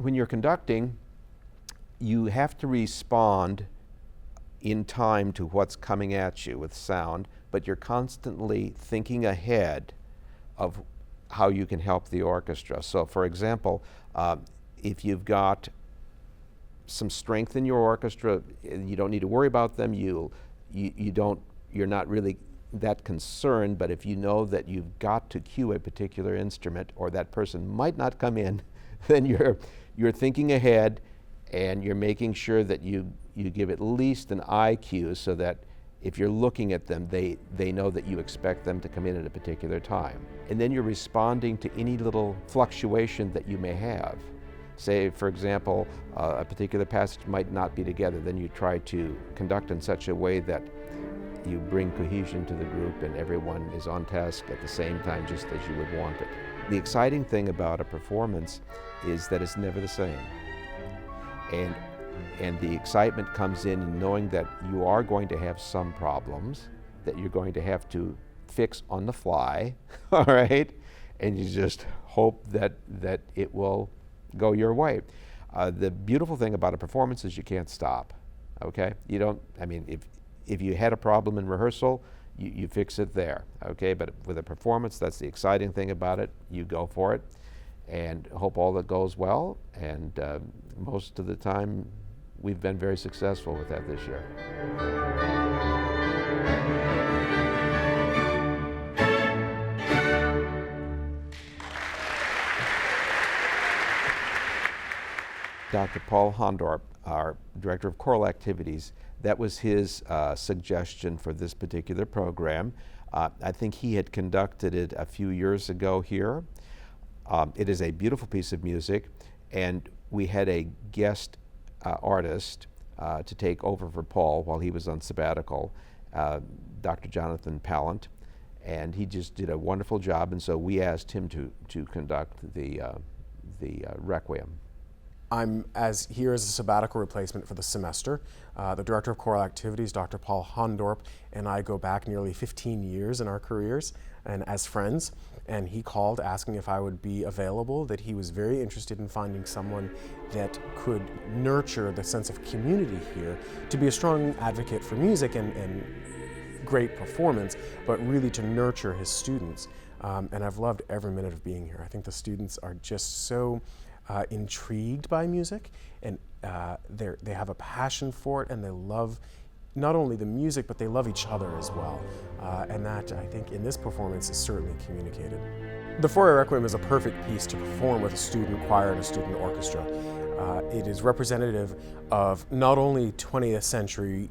when you're conducting, you have to respond in time to what's coming at you with sound, but you're constantly thinking ahead of how you can help the orchestra. So for example, if you've got some strength in your orchestra, you don't need to worry about them, you're not really that concerned, but if you know that you've got to cue a particular instrument or that person might not come in, then you're thinking ahead and you're making sure that you give at least an eye cue so that if you're looking at them, they know that you expect them to come in at a particular time. And then you're responding to any little fluctuation that you may have. Say, for example, a particular passage might not be together, then you try to conduct in such a way that you bring cohesion to the group and everyone is on task at the same time just as you would want it. The exciting thing about a performance is that it's never the same. And the excitement comes in knowing that you are going to have some problems that you're going to have to fix on the fly, all right? And you just hope that it will go your way. The beautiful thing about a performance is you can't stop, okay? If you had a problem in rehearsal, you fix it there, okay? But with a performance, that's the exciting thing about it. You go for it and hope all that goes well. And most of the time, we've been very successful with that this year. Dr. Palant, our Director of Choral Activities, that was his suggestion for this particular program. I think he had conducted it a few years ago here. It is a beautiful piece of music, and we had a guest artist to take over for Paul while he was on sabbatical, Dr. Jonathan Palant, and he just did a wonderful job, and so we asked him to conduct the Requiem. I'm here as a sabbatical replacement for the semester. The Director of Choral Activities, Dr. Brennan-Hondorp, and I go back nearly 15 years in our careers and as friends. And he called asking if I would be available, that he was very interested in finding someone that could nurture the sense of community here, to be a strong advocate for music and great performance, but really to nurture his students. And I've loved every minute of being here. I think the students are just so intrigued by music, and they have a passion for it, and they love not only the music, but they love each other as well. And that, I think, in this performance is certainly communicated. The Fauré Requiem is a perfect piece to perform with a student choir and a student orchestra. It is representative of not only 20th century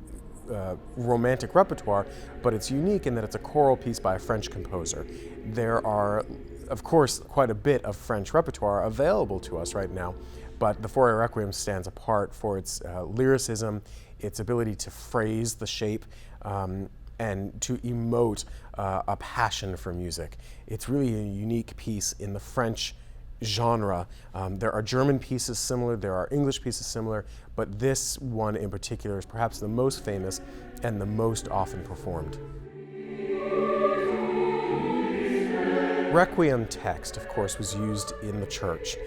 romantic repertoire, but it's unique in that it's a choral piece by a French composer. There are, of course, quite a bit of French repertoire available to us right now, but the Fauré Requiem stands apart for its lyricism, its ability to phrase the shape, and to emote a passion for music. It's really a unique piece in the French genre. There are German pieces similar, there are English pieces similar, but this one in particular is perhaps the most famous and the most often performed. Requiem text, of course, was used in the church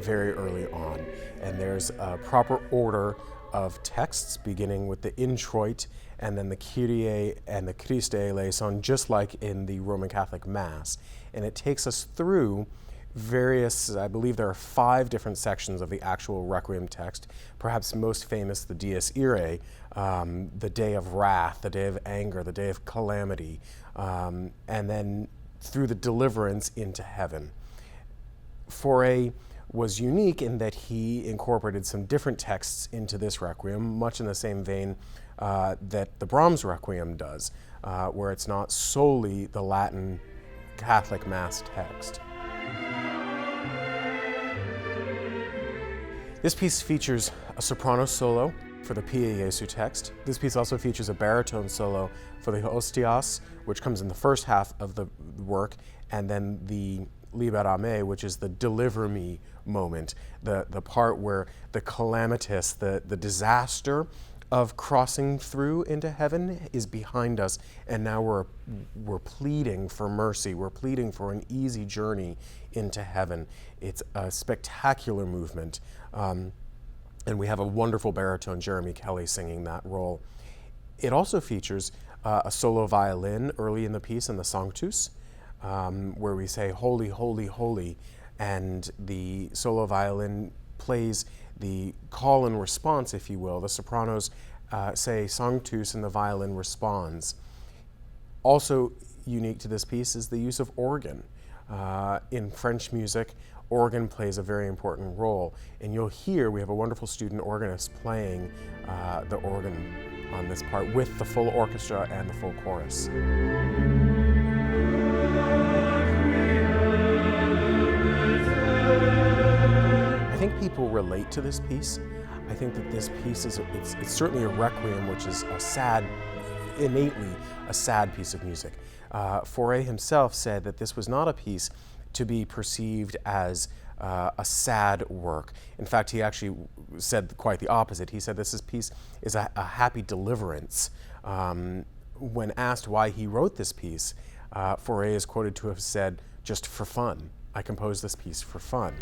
very early on, and there's a proper order of texts beginning with the introit and then the Kyrie and the Christe eleison, just like in the Roman Catholic Mass. And it takes us through various, I believe there are 5 different sections of the actual Requiem text, perhaps most famous the Dies Irae, the day of wrath, the day of anger, the day of calamity, and then through the deliverance into heaven. Fauré was unique in that he incorporated some different texts into this Requiem, much in the same vein that the Brahms Requiem does, where it's not solely the Latin Catholic Mass text. This piece features a soprano solo for the Pie Jesu text. This piece also features a baritone solo for the Hostias, which comes in the first half of the work, and then the Libera me, which is the deliver me moment, the part where the calamitous, the disaster of crossing through into heaven is behind us, and now we're pleading for mercy. We're pleading for an easy journey into heaven. It's a spectacular movement, and we have a wonderful baritone, Jeremy Kelly, singing that role. It also features a solo violin early in the piece in the Sanctus, where we say, "Holy, holy, holy," and the solo violin plays the call and response, if you will. The sopranos say Sanctus and the violin responds. Also unique to this piece is the use of organ. In French music, organ plays a very important role, and you'll hear we have a wonderful student organist playing the organ on this part with the full orchestra and the full chorus. I think people relate to this piece. I think that this piece is, it's certainly a requiem, which is a sad, innately a sad piece of music. Fauré himself said that this was not a piece to be perceived as a sad work. In fact, he actually said quite the opposite. He said this piece is a happy deliverance. When asked why he wrote this piece, Fauré is quoted to have said, "Just for fun. I composed this piece for fun."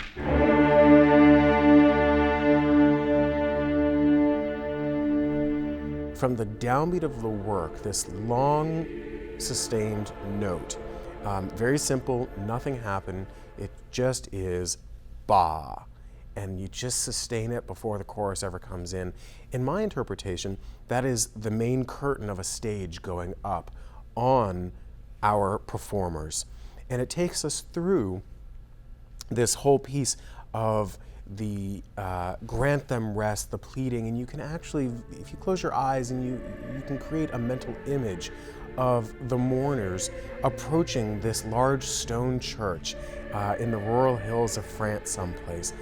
From the downbeat of the work, this long, sustained note, very simple, nothing happened, it just is ba, and you just sustain it before the chorus ever comes in. In my interpretation, that is the main curtain of a stage going up on our performers, and it takes us through this whole piece of the grant them rest, the pleading, and you can actually, if you close your eyes and you can create a mental image of the mourners approaching this large stone church in the rural hills of France someplace.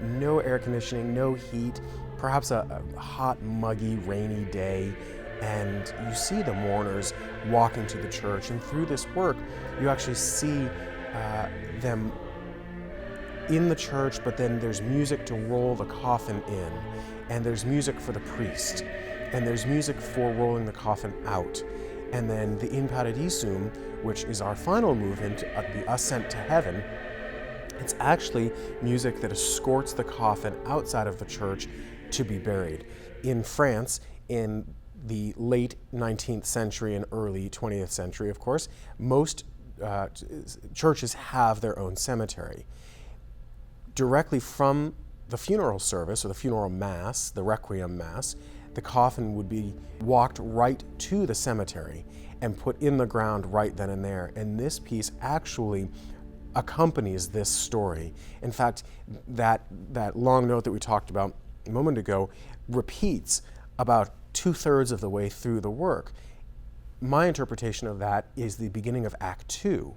No air conditioning, no heat, perhaps a hot, muggy, rainy day, and you see the mourners walking to the church, and through this work you actually see them in the church, but then there's music to roll the coffin in, and there's music for the priest, and there's music for rolling the coffin out. And then the In Paradisum, which is our final movement, the ascent to heaven, it's actually music that escorts the coffin outside of the church to be buried. In France, in the late 19th century and early 20th century, of course, most churches have their own cemetery. Directly from the funeral service, or the funeral mass, the Requiem mass, the coffin would be walked right to the cemetery and put in the ground right then and there. And this piece actually accompanies this story. In fact, that long note that we talked about a moment ago repeats about 2/3 of the way through the work. My interpretation of that is the beginning of Act 2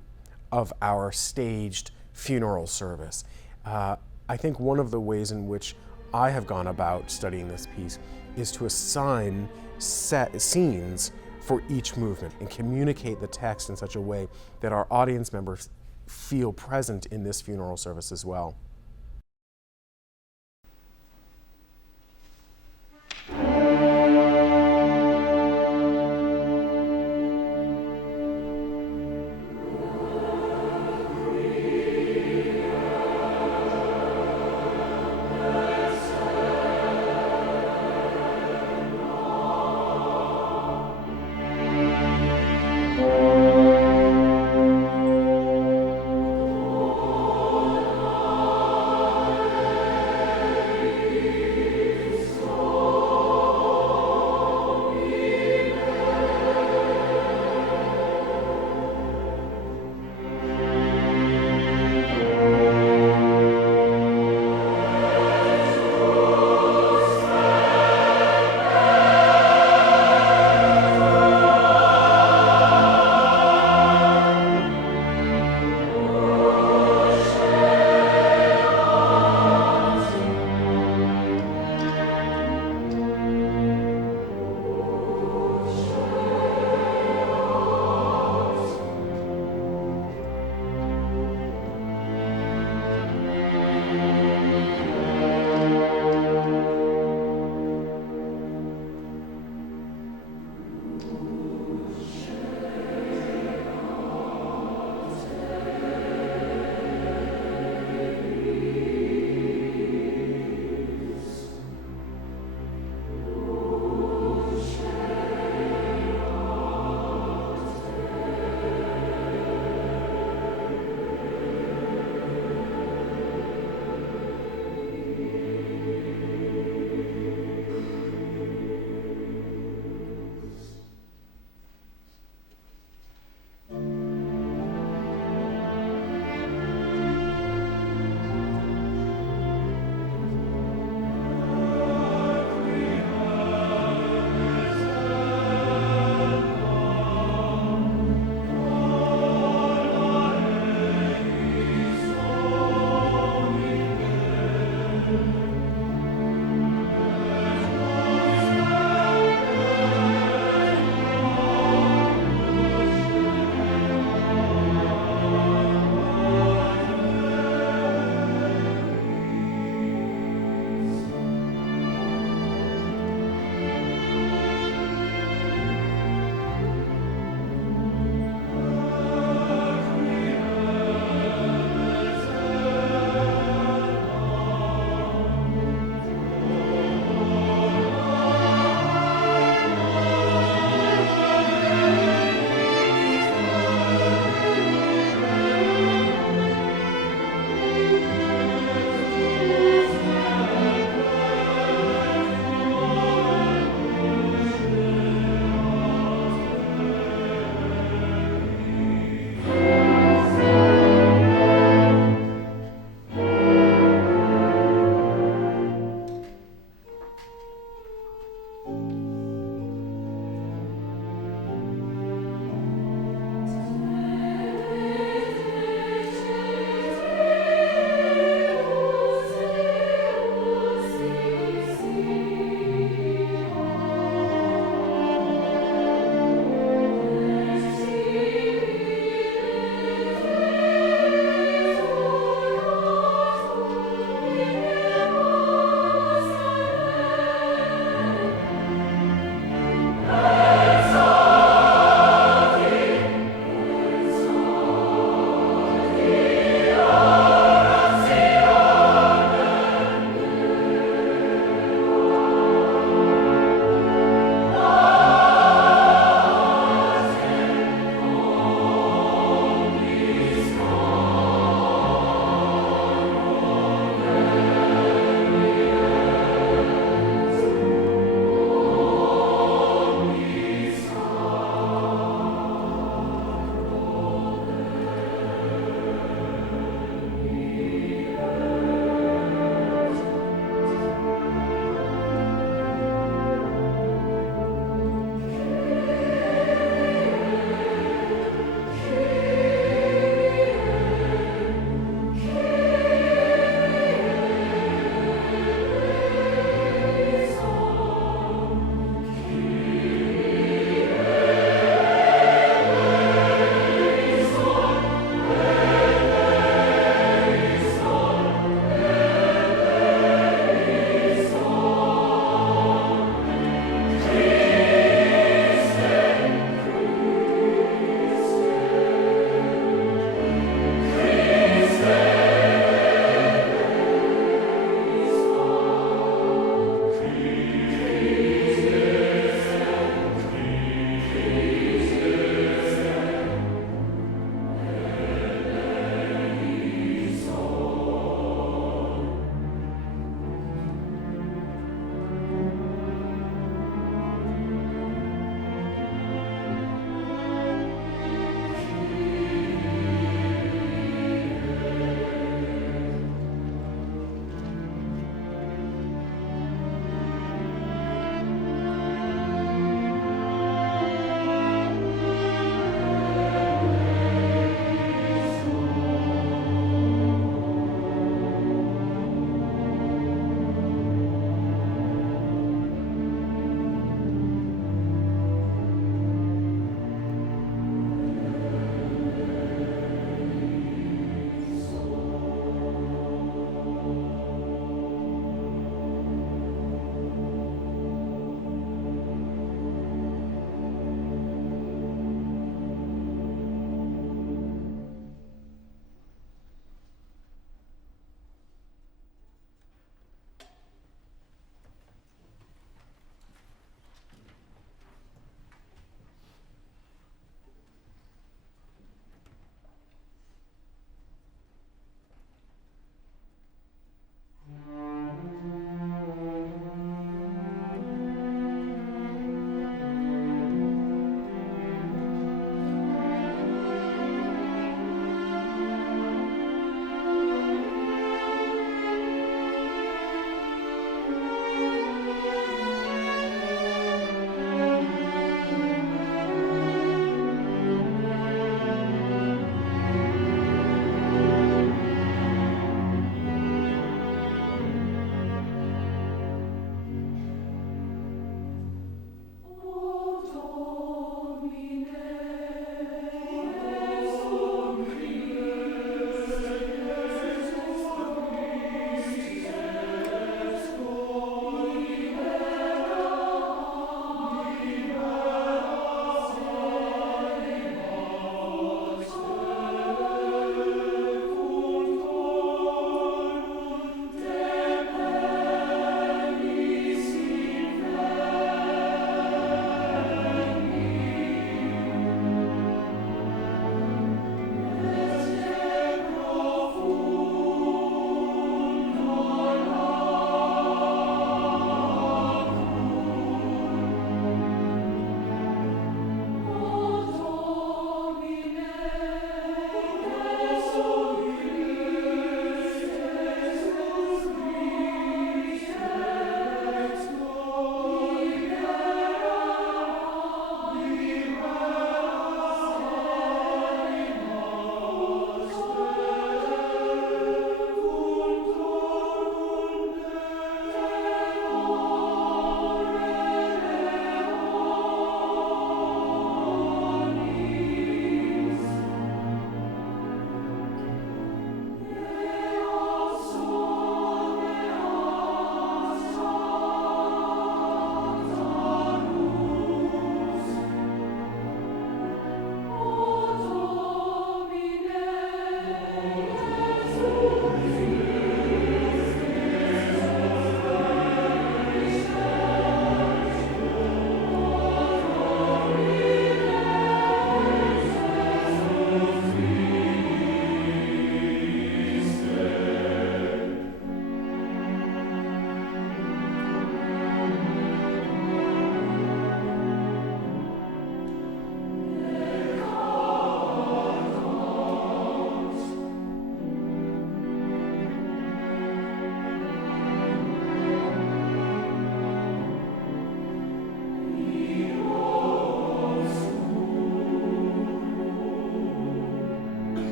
of our staged funeral service. I think one of the ways in which I have gone about studying this piece is to assign set scenes for each movement and communicate the text in such a way that our audience members feel present in this funeral service as well.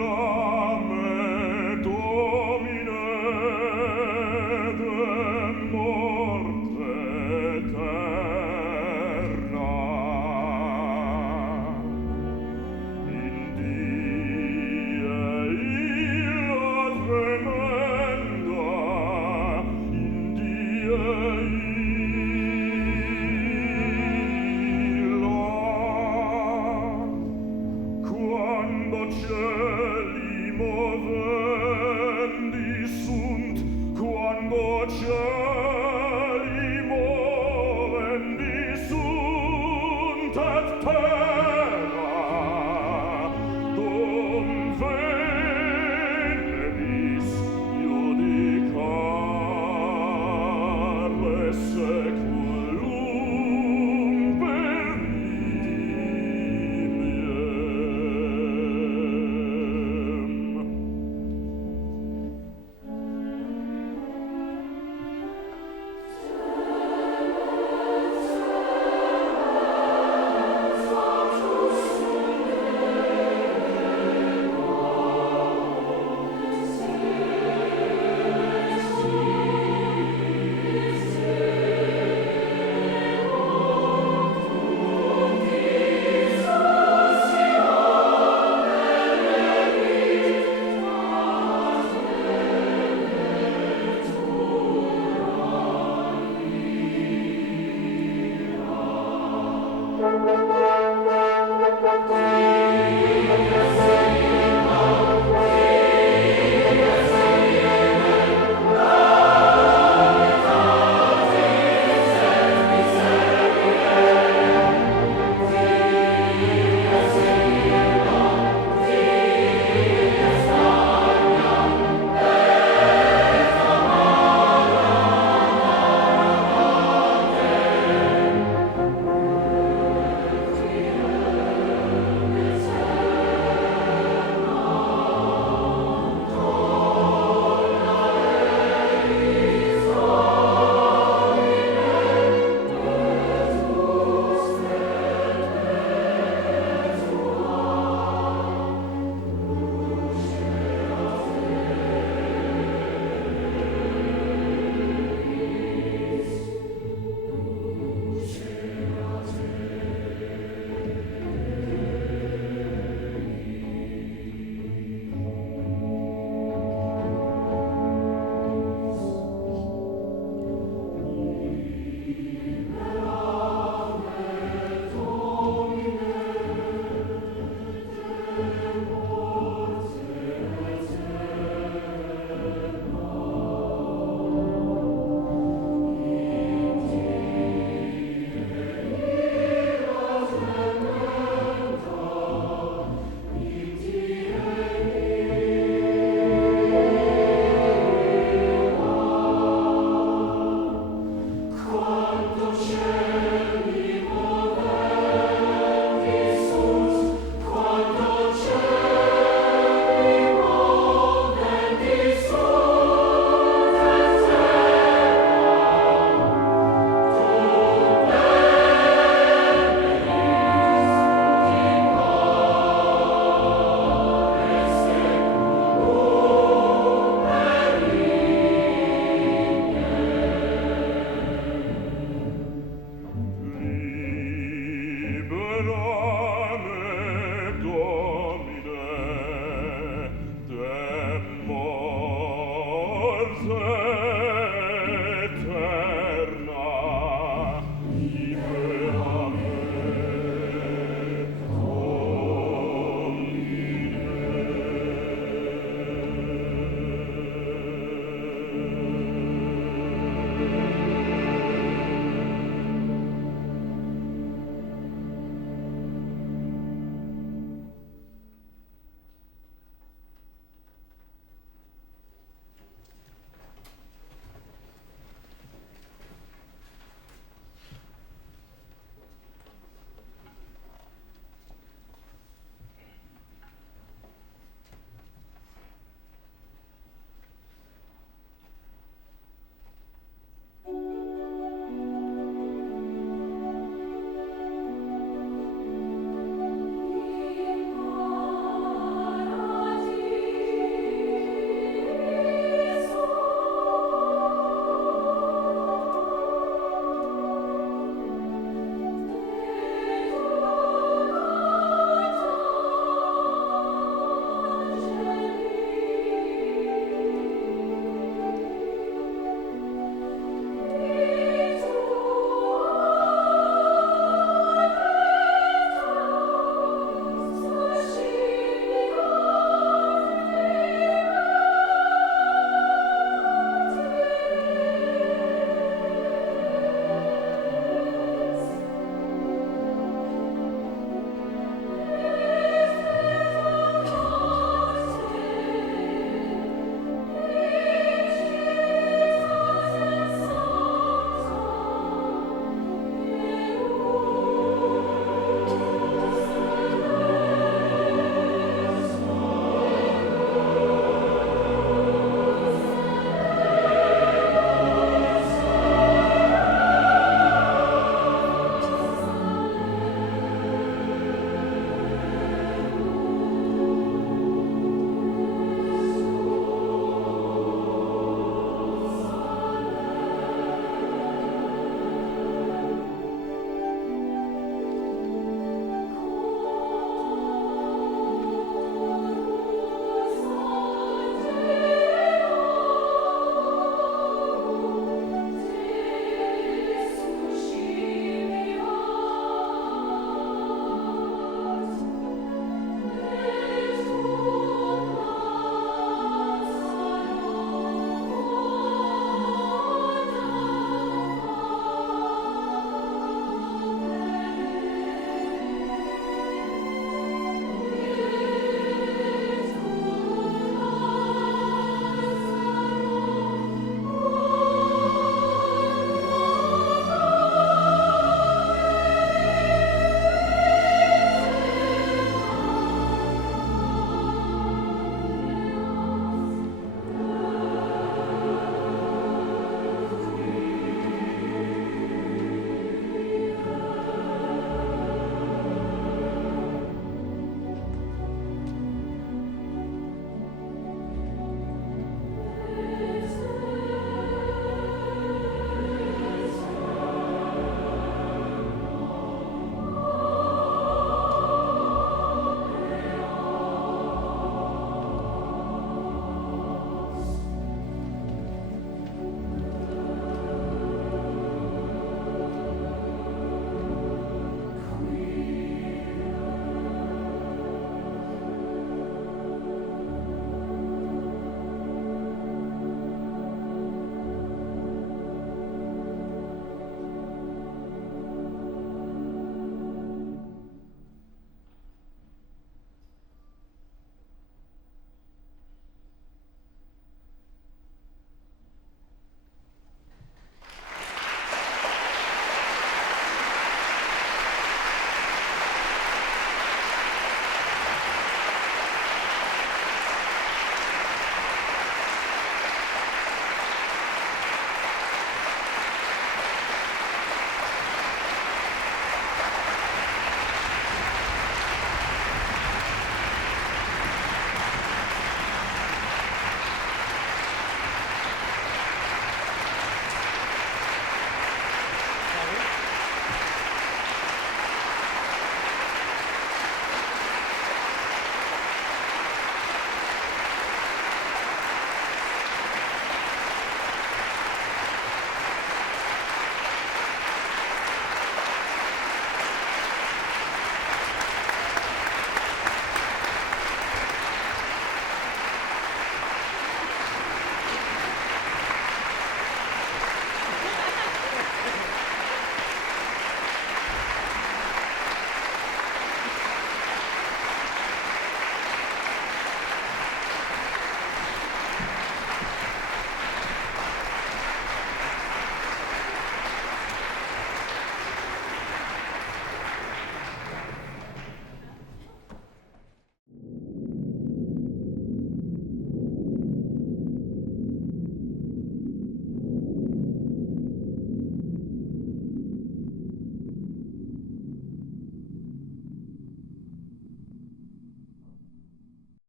glory.